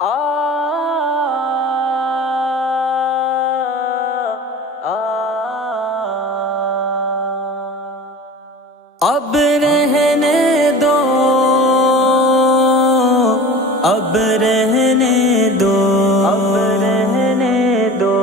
اب رہنے دو، اب رہنے دو، اب رہنے دو،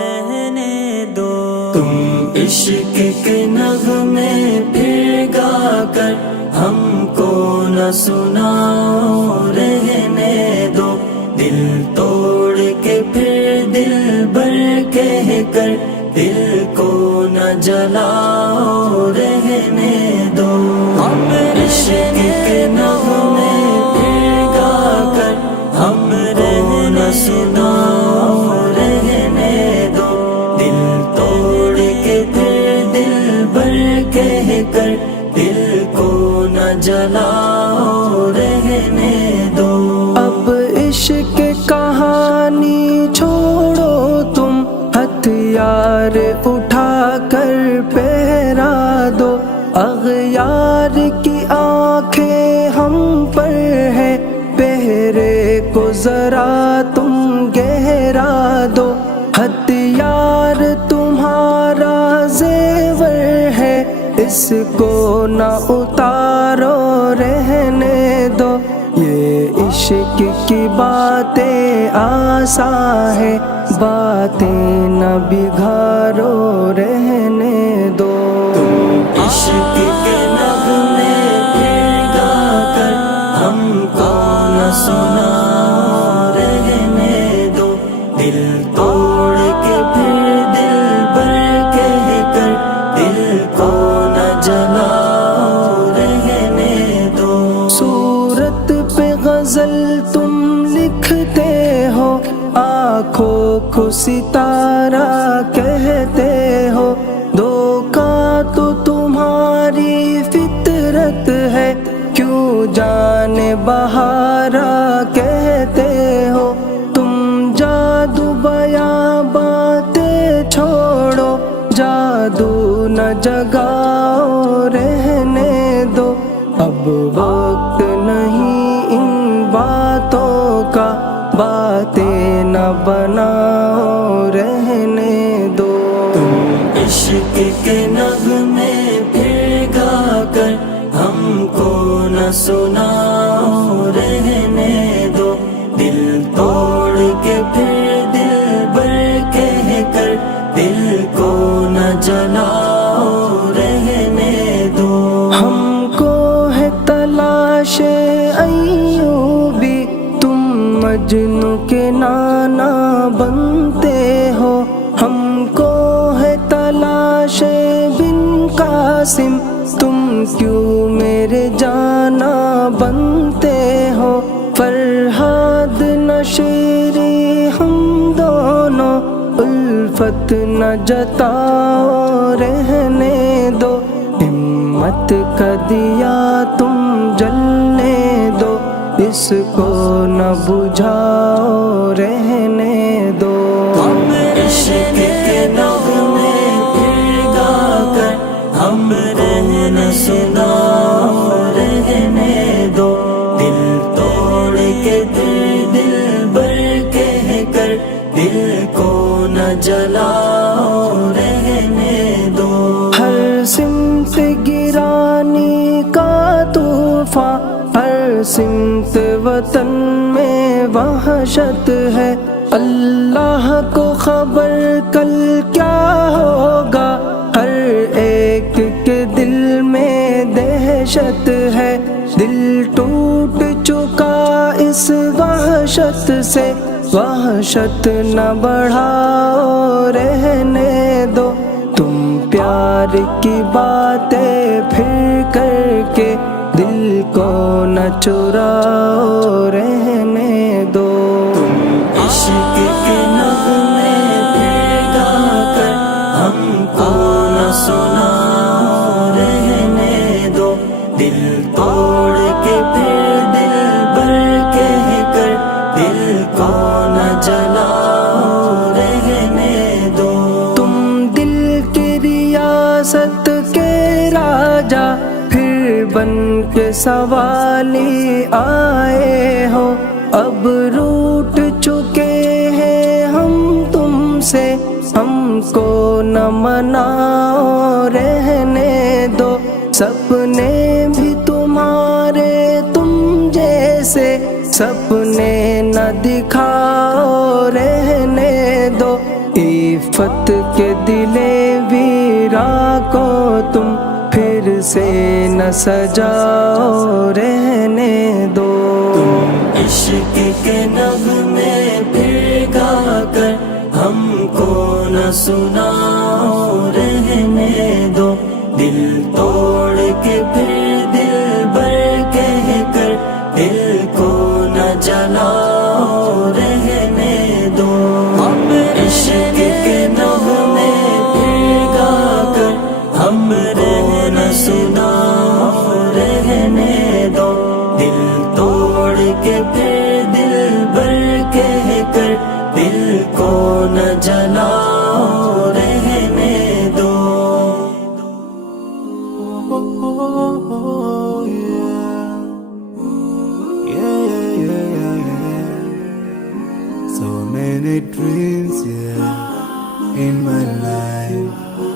رہنے دو۔ تم عشق کے نغمے پھر گا کر ہم کو نہ سناؤ، رہنے دو۔ دل توڑ کے پھر دل بر کہہ کر دل کو نہ جلاؤ، رہنے دو۔ اب عشق کے نغمے پھر گا کر ہم کو نہ سناؤ، رہنے دو۔ دل توڑ کے پھر دل بر کہہ کر دل کو نہ جلاؤ، رہنے دو۔ اب عشق کہانی چھوڑو تم، ہتھیار اٹھا کر پہرا دو۔ اغیار کی آنکھیں ہم پر ہے، پہرے کو ذرا تم گہرا دو۔ ہتھیار تمہارا زیور ہے، اس کو نہ اتارو، رہنے دو۔ یہ عشق کی باتیں آسان ہے، باتیں نہ بگاڑو، رہنے دو۔ تم عشق کے نغمے پھر گا کر ہم کو نہ سناؤ، رہنے دو۔ دل توڑ کے پھر دل بر کہہ کر دل کو نہ جلاؤ، رہنے دو۔ صورت پہ غزل تم لکھتے ہو، آنکھوں کو ستارہ کہتے ہو۔ دھوکا تو تمہاری فطرت ہے، کیوں جان بہارا کہتے ہو۔ تم جادو بیاں باتیں چھوڑو، جادو نہ جگاؤ، رہنے دو۔ اب وقت نہیں ان باتوں کا، باتیں نہ بناؤ، رہنے دو۔ تم عشق کے نغمے پھر گا کر ہم کو نہ سناؤ، رہنے دو۔ دل توڑ کے پھر دل بر کہہ کر دل کو نہ جلاؤ، رہنے دو۔ ہم کو ہے تلاش ایوبی، تم مجنوں کے نانا بنتے ہو۔ ہم کو ہے تلاش بن قاسم، تم کیوں میرے جانا بنتے ہو۔ فرہاد نشیری ہم دونوں، الفت نہ جتاؤ، رہنے دو۔ ہمت کا دیا تم جلنے دو، اس کو نہ بجھاؤ، رہنے دو۔ ہم عشق کے نغمے پھر گا کر ہم کو نہ سناؤ، رہنے دو۔ دل توڑ کے دل بر کہہ کر دل کو نہ جلاؤ، رہنے دو۔ ہر سمت گرانی کا طوفان، ہر سمت وطن میں وحشت ہے۔ اللہ کو خبر کل کیا ہوگا، ہر ایک کے دل میں دہشت ہے۔ دل ٹوٹ چکا اس وحشت سے، وحشت نہ بڑھاؤ، رہنے دو۔ تم پیار کی باتیں پھر کر کے دل کو نہ چراؤ، رہنے دو۔ تم عشق کے نغمے پھر گا کر ہم کو نہ سناؤ، رہنے دو۔ دل توڑ کے پھر دل بر کہہ کر دل کو نہ جلاؤ، رہنے دو۔ تم دل کی ریاست کے راجا، پھر بن کے سوالی آئے ہو۔ اب روٹ چکے ہیں ہم تم سے، ہم کو نہ مناؤ رہنے دو، سپنے بھی تمہارے تم جیسے سپنے نہ دکھاؤ رہنے دو، عفت کے دل ویرا کو تم پھر سے نہ سجاؤ رہنے دو۔ عشق کے نغمے پھر گا کر ہم کو نہ سناؤ رہنے دو، دل توڑ کے پھر دل بر کہہ کر دل کو نہ جلاؤ رہنے دو۔ عشق کے نغمے پھر گا کر ہم کو نہ سناؤ رہنے دو، دل توڑ کے پھر دل بر کہہ کر دل کو نہ جلاؤ رہنے دو۔ So many dreams, yeah, in my life.